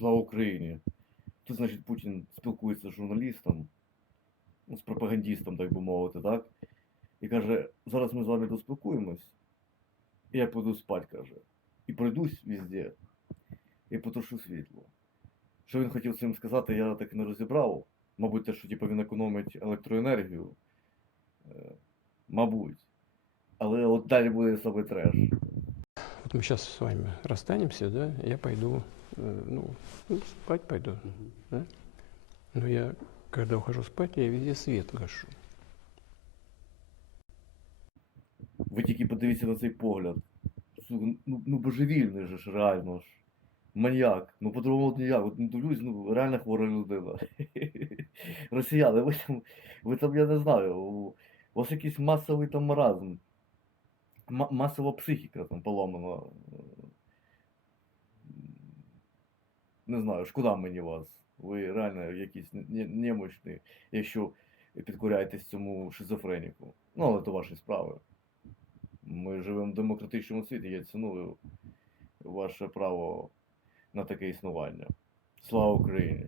Слава Україні. Тут, значить, Путін спілкується з журналістом, ну, з пропагандистом, так би мовити, так? І каже, зараз ми з вами доспілкуємось, і я піду спать, каже. І пройдусь везде, і потушу світло. Що він хотів цим сказати, я так і не розібрав. Мабуть, те, що типу, він економить електроенергію. Е, мабуть. Але от далі буде саме треш. Вот мы сейчас с вами расстанемся, да, я пойду, ну, ну, спать пойду, да? Но я, когда ухожу спать, я везде свет гашу. Ви тільки подивіться на цей погляд. Ну, ну божевільний же ж, реально ж. Маньяк. Ну по-другому ніяк. От ну, дивлюсь, ну реально хвора людина. Росіяни, ви там, ви там, я не знаю, у вас якийсь масовий там маразм. Ма- масова психіка там поломана. Не знаю, шкода мені вас. Ви реально якісь не- не- немощні, якщо підкоряєтесь цьому шизофреніку. Ну, але то ваші справи. Ми живемо в демократичному світі, я ціную ваше право на таке існування. Слава Україні!